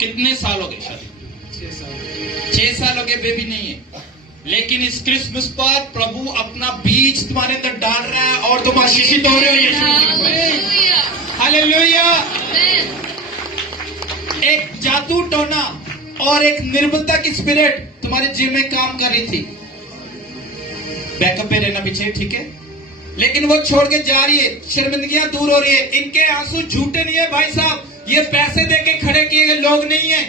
कितने साल हो गए शादी? 6 साल हो गए, बेबी नहीं है। लेकिन इस क्रिसमस पर प्रभु अपना बीज तुम्हारे अंदर डाल रहा है और तुम आशीषित हो रहे हो यीशु। हालेलुया। एक जादू टोना और एक निर्बलता की स्पिरिट तुम्हारे जीवन में काम कर रही थी। बैकअप पे रहना पीछे, ठीक है, लेकिन वो छोड़ के जा रही है। शर्मिंदगियां दूर हो रही है। इनके आंसू झूठे नहीं है भाई साहब, ये पैसे देके खड़े किए गए लोग नहीं है।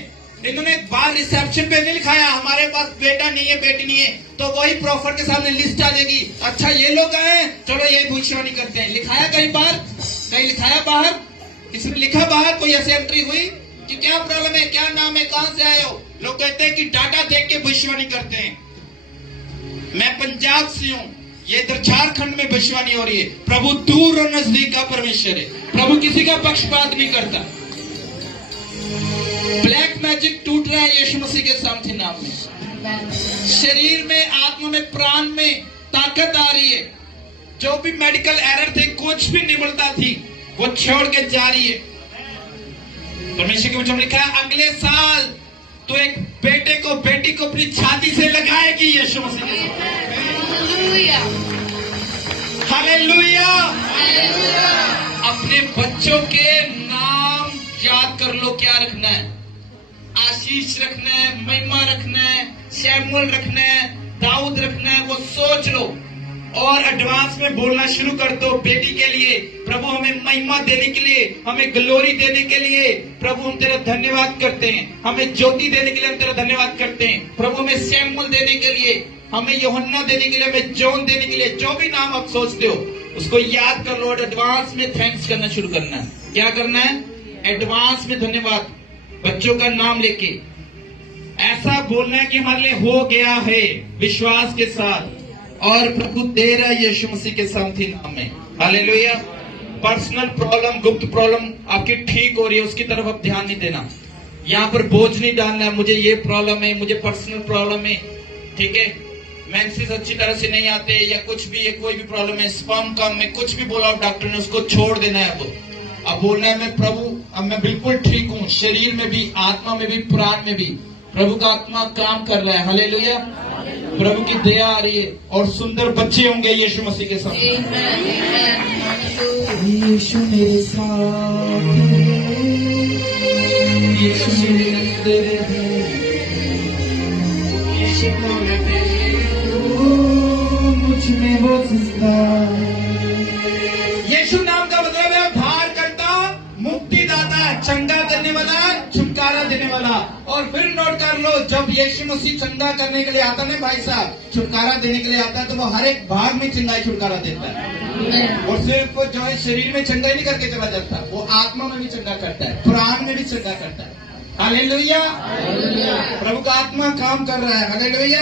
इन्होंने बाहर रिसेप्शन पे नहीं लिखाया हमारे पास बेटा नहीं है, बेटी नहीं है, तो वही प्रॉफिट के सामने लिस्ट आ जाएगी। अच्छा ये लोग आए, चलो ये भविष्यवाणी करते हैं। लिखाया कहीं बाहर, कहीं लिखाया बाहर, इसमें लिखा बाहर कोई ऐसी एंट्री हुई कि क्या प्रॉब्लम है, क्या नाम है, कहां से आए हो? लोग कहते हैं कि डाटा देख के भविष्यवाणी करते हैं। मैं पंजाब से हूं, ये इधर झारखंड में भविष्यवाणी हो रही है। प्रभु दूर और नजदीक का परमेश्वर है। प्रभु किसी का पक्षपात नहीं करता। ब्लैक मैजिक टूट रहा है यीशु मसीह के सामर्थ्य नाम में। शरीर में, आत्मा में, प्राण में ताकत आ रही है। जो भी मेडिकल एरर थे, कुछ भी निबड़ता थी, वो छोड़ के जा रही है। परमेश्वर के वचन में लिखा है अगले साल तो एक बेटे को, बेटी को अपनी छाती से लगाएगी यीशु मसीह के सामर्थ्य। हालेलुया। अपने बच्चों के नाम याद कर लो, क्या रखना है? आशीष रखना है, महिमा रखना है, शैमुल रखना है, दाऊद रखना है। वो सोच लो और एडवांस में बोलना शुरू कर दो बेटी के लिए। प्रभु हमें महिमा देने के लिए, हमें ग्लोरी देने के लिए प्रभु हम तेरा धन्यवाद करते हैं। हमें ज्योति देने के लिए हम तेरा धन्यवाद करते हैं। प्रभु हमें शैमुल देने के लिए, हमें यूहन्ना देने के लिए, हमें जॉन देने के लिए, जो भी नाम आप सोचते हो उसको याद कर लो और एडवांस में थैंक्स करना शुरू करना है। क्या करना है? एडवांस में धन्यवाद। बच्चों का नाम लेके ऐसा बोलना है कि हमारे लिए हो गया है, विश्वास के साथ। और प्रभु दे रहा है यीशु मसीह के सामर्थ्य नाम में। हालेलुया। पर्सनल प्रॉब्लम, गुप्त प्रॉब्लम आपकी ठीक हो रही है, उसकी तरफ आप ध्यान नहीं देना। यहाँ पर बोझ नहीं डालना है, मुझे ये प्रॉब्लम है, मुझे पर्सनल प्रॉब्लम है, ठीक है, मेंसेस अच्छी तरह से नहीं आते या कुछ भी है, कोई भी प्रॉब्लम है, स्पर्म कम में, कुछ भी बोला डॉक्टर ने, उसको छोड़ देना है। अब बोलना है मैं प्रभु, अब मैं बिल्कुल ठीक हूँ, शरीर में भी, आत्मा में भी, प्राण में भी प्रभु का आत्मा काम कर रहा है। हालेलुया। प्रभु की दया आ रही है और सुंदर बच्चे होंगे यीशु मसीह के साथ। यीशु मेरे साथ है, यीशु मेरे अंदर है, यीशु मुझ में वो जिंदा है। यीशु नाम का मतलब है उद्धार करता, मुक्तिदाता, चंगा करने वाला, छुटकारा देने वाला। और फिर नोट कर लो, जब यीशु मसीह चंगा करने के लिए आता है भाई साहब, छुटकारा देने के लिए आता है, तो वो हर एक भाग में चंगाई छुटकारा देता है। और सिर्फ वो जो है शरीर में चंगाई नहीं करके चला जाता, वो आत्मा में भी चंगा करता है, प्राण में भी चंगा करता है। हालेलुया। प्रभु का आत्मा काम कर रहा है। हालेलुया।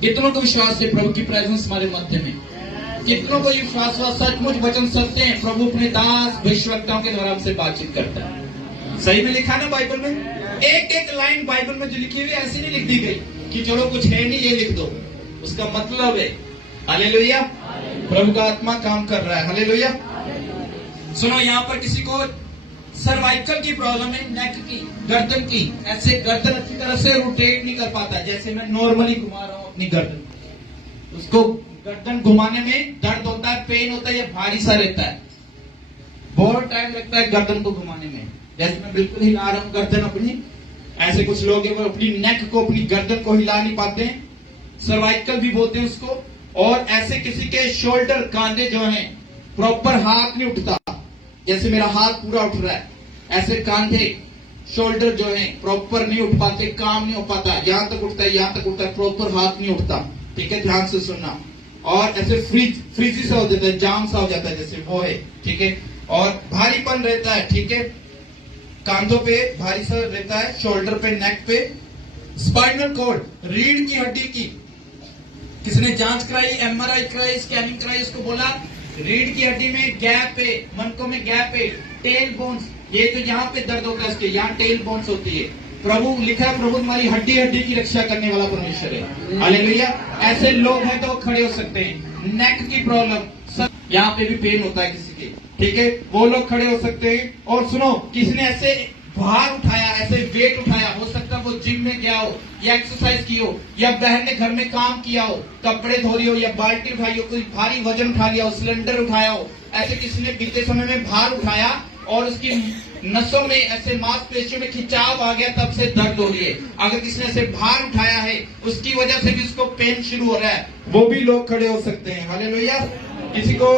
कितनों को विश्वास है प्रभु की प्रेजेंस हमारे मध्य में? कितनों को विश्वास हुआ सचमुच वचन सत्य है? प्रभु अपने दास भविष्यवक्ताओं के द्वारा हमसे बातचीत करता है। सही में लिखा ना बाइबल में, एक एक लाइन बाइबल में जो लिखी हुई ऐसी नहीं लिख दी गई कि चलो कुछ है नहीं ये लिख दो, उसका मतलब है। हालेलुया। प्रभु का आत्मा काम कर रहा है। हालेलुया। सुनो, यहाँ पर किसी को सर्वाइकल की प्रॉब्लम है, नेक की, गर्दन की, ऐसे गर्दन अच्छी तरह से रोटेट नहीं कर पाता, जैसे मैं नॉर्मली घुमा रहा हूँ अपनी गर्दन, उसको गर्दन घुमाने में दर्द होता है, पेन होता है, या भारी सा रहता है, बहुत टाइम लगता है गर्दन को घुमाने में। जैसे मैं बिल्कुल हिला रहा हूँ गर्दन अपनी, ऐसे कुछ लोग हैं वो अपनी नेक को, अपनी गर्दन को हिला नहीं पाते हैं, सर्वाइकल भी बोलते हैं उसको। और ऐसे किसी के शोल्डर, कांधे जो हैं, प्रॉपर हाथ नहीं उठता, जैसे मेरा हाथ पूरा उठ रहा है, ऐसे कांधे, शोल्डर जो है प्रॉपर नहीं उठ पाते, काम नहीं हो पाता, यहाँ तक उठता है, यहाँ तक उठता है, प्रॉपर हाथ नहीं उठता। ठीक है, ध्यान से सुनना। और ऐसे फ्रीजी सा हो जाता है, जाम सा हो जाता है, जैसे वो है। ठीक है, और भारीपन रहता है। ठीक है, कांधों पे भारी सा रहता है, शोल्डर पे, नेक पे। स्पाइनल कॉर्ड, रीढ़ की हड्डी की किसने जांच कराई, एमआरआई कराई, स्कैनिंग कराई, उसको बोला रीढ़ की हड्डी में गैप है, मनकों में गैप है, टेल बोन्स, ये जो यहाँ पे दर्द होता है इसके, यहाँ टेल बोन्स होती है। प्रभु लिखा है, प्रभु तुम्हारी हड्डी हड्डी की रक्षा करने वाला परमेश्वर है। हालेलुया। ऐसे लोग हैं तो खड़े हो सकते हैं। नेक की प्रॉब्लम, यहाँ पे भी पेन होता है किसी के, ठीक है, वो लोग खड़े हो सकते हैं। और सुनो, किसी ने ऐसे भार उठाया, ऐसे वेट उठाया, हो सकता है वो जिम में गया हो या एक्सरसाइज की हो या बहन ने घर में काम किया हो, कपड़े धो रही हो या बाल्टी उठाई हो, कोई भारी वजन उठा लिया हो, सिलेंडर उठाया हो, ऐसे किसी ने बीते समय में भार उठाया और उसकी नसों में ऐसे मांसपेशियों में खिंचाव आ गया, तब से दर्द हो रही है। अगर किसी ने ऐसे भार उठाया है उसकी वजह से भी उसको पेन शुरू हो रहा है, वो भी लोग खड़े हो सकते हैं। हालेलुया। किसी को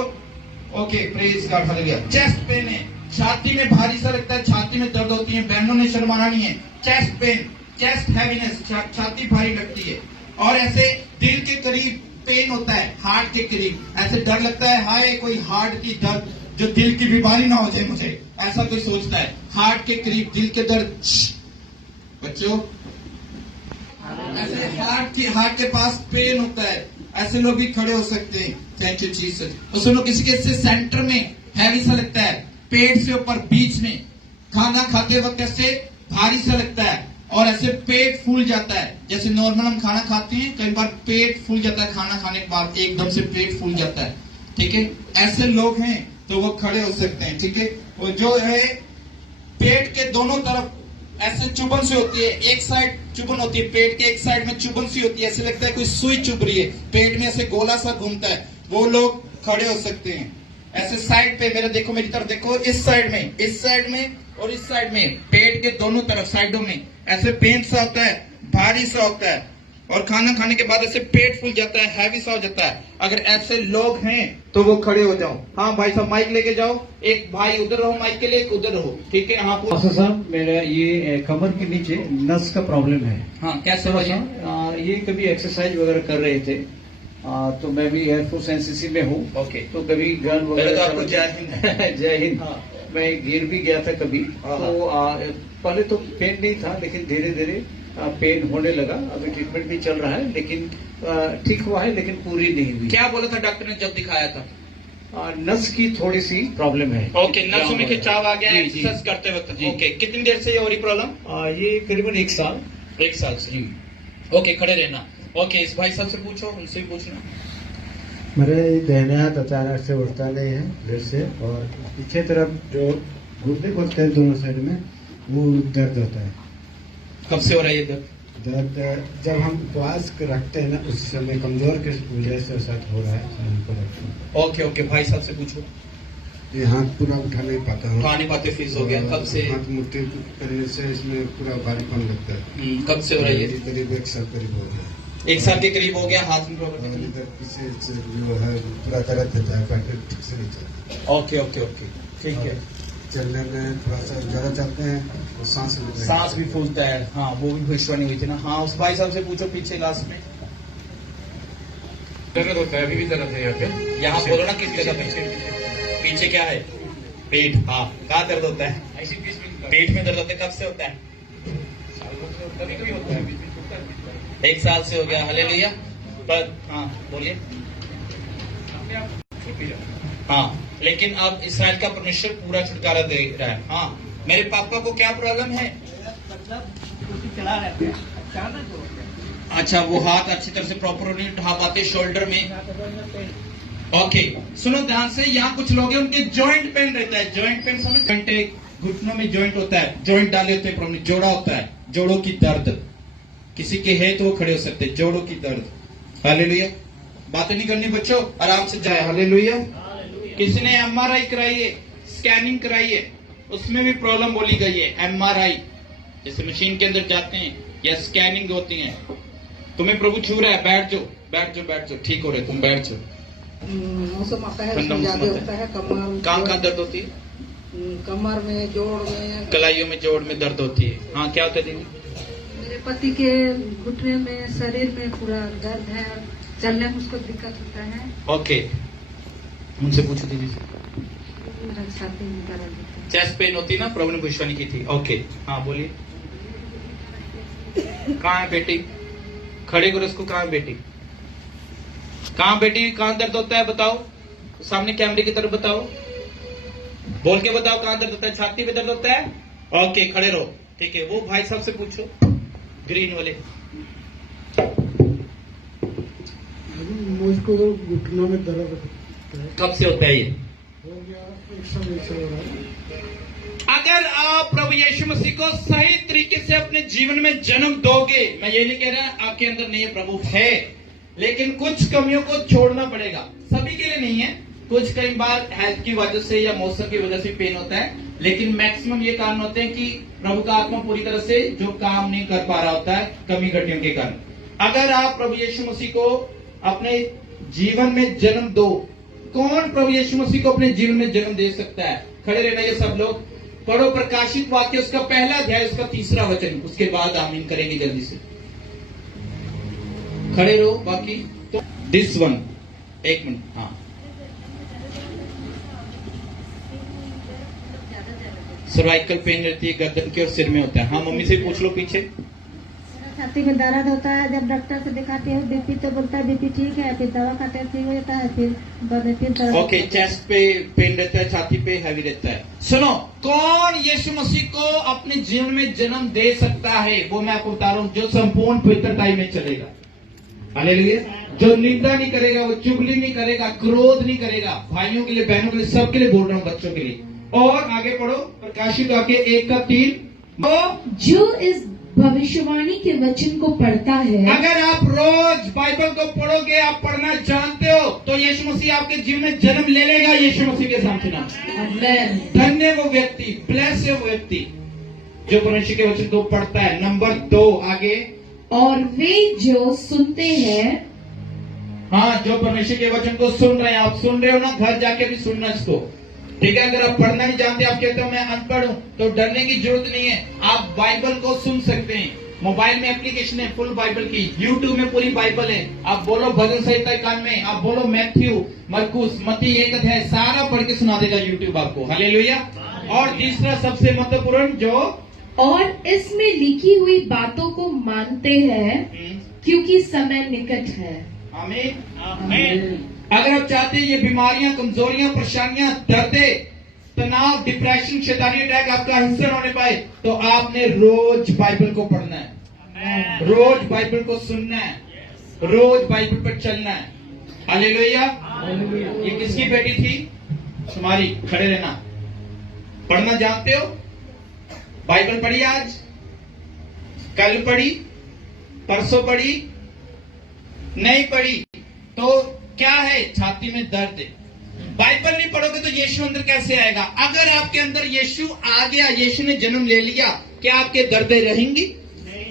okay praise God hallelujah. Chest pain है, छाती में भारी सा लगता है, छाती में दर्द होती है, बहनों ने शर्माना नहीं है। चेस्ट पेन, चेस्ट हैवीनेस, छाती भारी लगती है। और ऐसे दिल के करीब पेन होता है, हार्ट के करीब ऐसे डर लगता है, हाय कोई हार्ट की दर्द, जो दिल की बीमारी ना हो जाए मुझे, ऐसा कोई सोचता है। हार्ट के करीब दिल के दर्द, बच्चों ऐसे हार्ट के पास पेन होता है, ऐसे लोग भी खड़े हो सकते हैं। Thank you Jesus. और सुनो, किसी के ऐसे सेंटर में हैवी सा लगता है, पेट से ऊपर बीच में, खाना खाते वक्त ऐसे भारी सा लगता है और ऐसे पेट फूल जाता है। जैसे नॉर्मल हम खाना खाते हैं, कई बार पेट फूल जाता है, खाना खाने के बाद एकदम से पेट फूल जाता है, ठीक है। ऐसे लोग हैं तो वो खड़े हो सकते हैं, ठीक है। वो जो है पेट के दोनों तरफ ऐसे चुभन सी होती है, एक साइड चुभन होती है, पेट के एक साइड में चुभन सी होती है, ऐसे लगता है कोई सुई चुभ रही है, पेट में ऐसे गोला सा घूमता है, वो लोग खड़े हो सकते हैं। ऐसे साइड पे मेरा देखो, मेरी तरफ देखो, इस साइड में और इस साइड में, पेट के दोनों तरफ साइडों में ऐसे पेन सा होता है, भारी सा होता है और खाना खाने के बाद ऐसे पेट फूल जाता है, हैवी सा हो जाता है। अगर ऐसे लोग हैं तो वो खड़े हो जाओ। हाँ भाई साहब माइक लेके जाओ, एक भाई उधर रहो माइक के लिए, एक उधर रहो, ठीक है। हाँ पास्टर साहब, मेरा ये कमर के नीचे नस का प्रॉब्लम है। हाँ कैसे थोड़ा सा ये कभी एक्सरसाइज वगैरह कर रहे थे, तो मैं भी एयरफोर्स एनसीसी में हूँ। ओके। तो कभी गन वगैरह तो आपको जय हिंद। जय हिंद। हाँ। मैं गिर भी गया था कभी, हाँ। तो पहले तो पेन नहीं था, लेकिन धीरे धीरे पेन होने लगा। अभी ट्रीटमेंट भी चल रहा है, लेकिन ठीक हुआ है, लेकिन पूरी नहीं हुई। क्या बोला था डॉक्टर ने जब दिखाया था? नस की थोड़ी सी प्रॉब्लम है। ओके, नसों में खिंचाव आ गया जी, एक्सरसाइज करते वक्त। ओके, कितनी देर से ये हो रही प्रॉब्लम? ये करीबन 1 साल। 1 साल से। ओके, खड़े रहना। ओके, इस भाई साहब से पूछो, उनसे भी पूछना। मेरे दाहिने हाथ अचानक से उठता नहीं है फिर से, और पीछे तरफ जो घुटने होते हैं दोनों साइड में, वो दर्द होता है। कब से हो रहा है ये दर्द? दर्द जब हम उपवास रखते हैं ना, उस समय कमजोर के वजह से साथ हो रहा है, हमको रखते हैं। ओके ओके, भाई साहब से पूछो। ये हाथ पूरा उठा नहीं पाता हूँ। उठा नहीं पाते, फिर हो गया। कब से? हाथ मुट्ठी करने से इसमें पूरा भारीपन लगता है। कब से हो रहा है ये? करीब 1 साल करीब हो गया। 1 साल के करीब हो गया। हाथ में प्रॉब्लम है? इधर पीछे से जो है पूरा दर्द होता है, पैर ठीक से नहीं चलता। ओके ओके ओके, ठीक है। चलने में थोड़ा सा ज्यादा चलते हैं और सांस भी फूलता है। हाँ, वो भी भविष्यवाणी हुई थी ना। हाँ, उस भाई साहब से पूछो पीछे लास्ट में। दर्द होता है, अभी भी दर्द है यहाँ पे। यहाँ बोलो ना किस जगह पीछे? पीछे क्या है? पेट। हाँ, कहाँ दर्द होता है? पेट में दर्द होता है। कब से होता है? कभी कभी होता है, बीच में छूटता है। 1 साल से हो गया। हालेलुया। पर हाँ बोलिए। अपने आप छूट भी जाता है। हाँ, लेकिन अब इसराइल का परमेश्वर पूरा छुटकारा दे रहा है। हाँ, मेरे पापा को क्या प्रॉब्लम है? चला रहते हैं, अचानक हो गया। अच्छा, वो हाथ अच्छी तरह से प्रॉपर नहीं उठा पाते, शोल्डर में। ओके, सुनो ध्यान से। यहाँ कुछ लोग हैं, उनके जॉइंट पेन रहता है। जॉइंट पेन समझ? जॉइंट, घुटनों में जॉइंट होता है, जॉइंट डाले होते हैं प्रॉब्लम, जोड़ा होता है, जोड़ों की दर्द। किसी के है तो वो खड़े हो सकते हैं, जोड़ों की दर्द। हालेलुया। बातें नहीं करनी बच्चों, आराम से जाए। हालेलुया। किसी ने MRI कराई है, स्कैनिंग कराई है, उसमें भी प्रॉब्लम बोली गई है। MRI जैसे मशीन के अंदर जाते हैं या स्कैनिंग होती है। तुम्हें प्रभु छू रहा है, बैठ जाओ बैठ जाओ बैठ जाओ, ठीक हो रहे, तुम बैठ जाओ। मौसम आता है, ठंडा उसमें मौसम ज्यादा आता होता है। कमर कहाँ कहाँ दर्द होती है? कमर में, जोड़ में, कलाइयों में, जोड़ में दर्द होती है। हाँ, क्या होता है दीदी? मेरे पति के घुटने में, शरीर में पूरा दर्द है, चलने में उसको दिक्कत होता है। ओके, उनसे पूछो दीदी से। मेरा छाती में दर्द होता है। चेस्ट पेन होती है ना, प्रभु ने भविष्यवाणी की थी। ओके, हाँ बोलिए। कहाँ है बेटी? खड़े करो इसको। कहाँ है बेटी? कहाँ बेटी? कहाँ दर्द होता है बताओ, सामने कैमरे की तरफ बताओ, बोल के बताओ कहाँ दर्द होता है। छाती पे दर्द होता है? ओके, खड़े रहो, ठीक है। वो भाई साहब से पूछो, ग्रीन वाले। मुझको घुटनों में दर्द होता है। कब से होता है ये? हो गया 1 साल हो रहा है। अगर आप प्रभु यीशु मसीह सही तरीके से अपने जीवन में जन्म दोगे, मैं ये नहीं कह रहा आपके अंदर नहीं है, प्रभु है, लेकिन कुछ कमियों को छोड़ना पड़ेगा। सभी के लिए नहीं है, कुछ कई बार हेल्थ की वजह से या मौसम की वजह से पेन होता है, लेकिन मैक्सिमम ये कारण होते हैं कि प्रभु का आत्मा पूरी तरह से जो काम नहीं कर पा रहा होता है कमी घटियों के कारण। अगर आप प्रभु यीशु मसीह को अपने जीवन में जन्म दो, कौन प्रभु यीशु मसीह को अपने जीवन में जन्म दे सकता है? खड़े रहना ये सब लोग, पढ़ो प्रकाशित वाक्य उसका पहला अध्याय उसका 3रा वचन, उसके बाद आमीन करेंगे जल्दी से। खड़े रहो बाकी तो दिस वन, एक मिनट, हाँ सर्वाइकल पेन रहती है गर्दन के और सिर में होता है। हाँ मम्मी से पूछ लो पीछे। छाती में दर्द होता है, जब डॉक्टर से दिखाते हैं बीपी तो बोलता है बीपी ठीक है, फिर दवा खाते हैं ठीक हो जाता है, फिर दर्द। ओके, चेस्ट पे पेन रहता है, छाती पे हैवी रहता है। सुनो, कौन यीशु मसीह को अपने जीवन में जन्म दे सकता है? वो मैं आपको बता रहा हूँ, जो संपूर्ण पवित्रता में चलेगा। हालेलुया। जो निंदा नहीं करेगा, वो चुगली नहीं करेगा, क्रोध नहीं करेगा। भाइयों के लिए, बहनों के लिए, सबके लिए बोल रहा हूँ, बच्चों के लिए। और आगे पढ़ो प्रकाशित वाक्य 1:3। जो इस भविष्यवाणी के वचन को पढ़ता है। अगर आप रोज बाइबल को पढ़ोगे, आप पढ़ना जानते हो, तो यीशु मसीह आपके जीवन में जन्म ले लेगा। यीशु मसीह के सामने नाम। धन्य वो व्यक्ति, ब्लेस वो व्यक्ति जो परमेश्वर के वचन को पढ़ता है। नंबर 2 आगे। और वे जो सुनते हैं, हाँ, जो परमेश्वर के वचन को सुन रहे हैं, आप सुन रहे हो ना, घर जाके भी सुनना इसको, ठीक है? अगर आप पढ़ना नहीं जानते, आप कहते हो मैं अनपढ़ हूं, तो डरने की जरूरत नहीं है। आप बाइबल को सुन सकते हैं। मोबाइल में एप्लीकेशन है फुल बाइबल की, यूट्यूब में पूरी बाइबल है। आप बोलो भजन संहिता कान में, आप बोलो मैथ्यू, मरकुस, मत्ती 1 अध्याय, सारा पढ़ के सुना देगा यूट्यूब आपको। हालेलुया। और तीसरा सबसे महत्वपूर्ण, जो और इसमें लिखी हुई बातों को मानते हैं क्योंकि समय निकट है। आमीन। अगर आप चाहते हैं ये बीमारियां, कमजोरियां, परेशानियां, दर्दे, तनाव, डिप्रेशन, शैतानी अटैक आपका हिस्सा होने पाए, तो आपने रोज बाइबल को पढ़ना है, रोज बाइबल को सुनना है, रोज बाइबल पर चलना है। हालेलुया। ये किसकी बेटी थी? तुम्हारी। खड़े रहना। पढ़ना जानते हो? बाइबल पढ़ी आज, कल पढ़ी, परसों पढ़ी, नहीं पढ़ी तो क्या है? छाती में दर्द है। बाइबल नहीं पढ़ोगे तो यीशु अंदर कैसे आएगा? अगर आपके अंदर यीशु आ गया, यीशु ने जन्म ले लिया, क्या आपके दर्दें रहेंगी?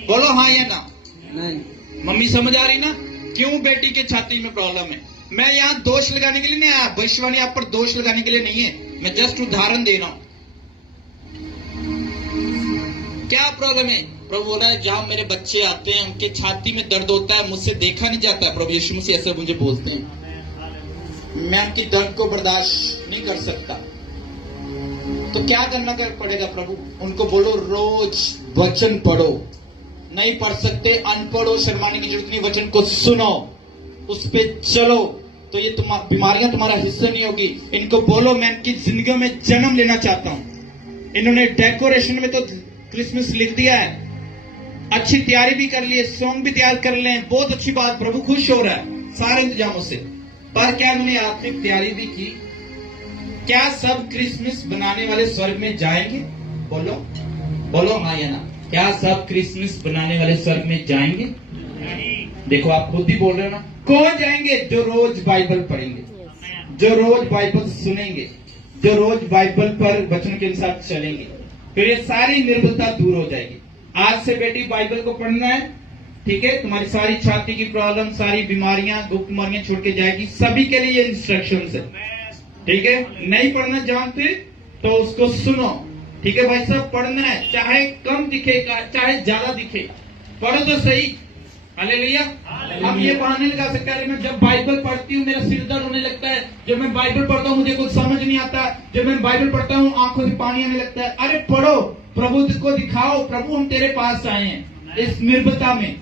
बोलो हाँ या ना। नहीं। मम्मी समझ आ रही ना क्यों बेटी के छाती में प्रॉब्लम है? मैं यहाँ दोष लगाने के लिए नहीं आया, भविष्यवाणी आप पर दोष लगाने के लिए नहीं है, मैं जस्ट उदाहरण दे रहा हूं। क्या प्रॉब्लम है? प्रभु बोला है जहां मेरे बच्चे आते हैं उनके छाती में दर्द होता है, मुझसे देखा नहीं जाता है। प्रभु यीशु मसीह ऐसे मुझे बोलते हैं, मैं उनकी दर्द को बर्दाश्त नहीं कर सकता। तो क्या करना पड़ेगा? प्रभु उनको बोलो रोज वचन पढ़ो। नहीं पढ़ सकते, अनपढ़ हो, शर्माने की जरूरत नहीं, वचन को सुनो, उस पे चलो, तो ये बीमारियां तुम्हारा हिस्सा नहीं होगी। इनको बोलो मैं इनकी जिंदगी में जन्म लेना चाहता हूं। इन्होंने डेकोरेशन में तो क्रिसमस लिख दिया है, अच्छी तैयारी भी कर ली है, सॉन्ग भी तैयार कर ले, बहुत अच्छी बात, प्रभु खुश हो रहा है सारे इंतजामों से। पर क्या उन्होंने आत्मिक तैयारी भी की? क्या सब क्रिसमस बनाने वाले स्वर्ग में जाएंगे? बोलो बोलो हाँ या ना। क्या सब क्रिसमस बनाने वाले स्वर्ग में जाएंगे? देखो आप खुद ही बोल रहे हो ना। कौन जाएंगे? जो रोज बाइबल पढ़ेंगे, जो रोज बाइबल सुनेंगे, जो रोज बाइबल पर वचन के अनुसार चलेंगे, फिर ये सारी निर्बलता दूर हो जाएगी। आज से बेटी बाइबल को पढ़ना है, ठीक है? तुम्हारी सारी छाती की प्रॉब्लम, सारी बीमारियां, गुप्त बीमारियां छोड़ के जाएगी। सभी के लिए ये इंस्ट्रक्शंस है, ठीक है? नहीं पढ़ना जानते तो उसको सुनो, ठीक है भाई साहब? पढ़ना है, चाहे कम दिखेगा चाहे ज्यादा दिखे, पढ़ो तो सही। हालेलुया। हम ये बहाने लगा सकते हैं मैं जब बाइबल पढ़ती हूँ मेरा सिर दर्द होने लगता है, जब मैं बाइबल पढ़ता हूँ मुझे कुछ समझ नहीं आता, जब मैं बाइबल पढ़ता हूँ आंखों से पानी आने लगता है। अरे पढ़ो, प्रभु को दिखाओ, प्रभु हम तेरे पास आए हैं इस निर्भरता में।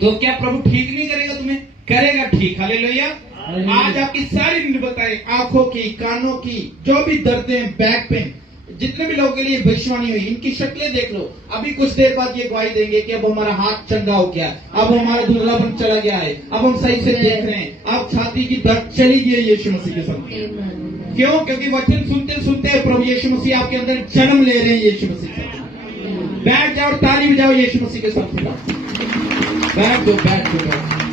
तो क्या प्रभु ठीक नहीं करेगा तुम्हें? करेगा ठीक। हालेलुया। आज आपकी सारी निर्भरताएं, आंखों की, कानों की, जो भी दर्द है, बैक पेन, जितने भी लोगों के लिए भविष्यवाणी हुई, इनकी शक्लें देख लो। अभी कुछ देर बाद ये गवाही देंगे कि अब हमारा हाथ चंगा हो गया, अब हमारा धुंधलापन चला गया है, अब हम सही से देख रहे हैं, अब छाती की दर्द चली गई है यीशु मसीह के सामने। क्यों? क्योंकि वचन सुनते सुनते प्रभु यीशु मसीह आपके अंदर जन्म ले रहे हैं यीशु मसीह से। बैठ जाओ और ताली बजाओ यीशु मसीह के साथ। बैठ दो।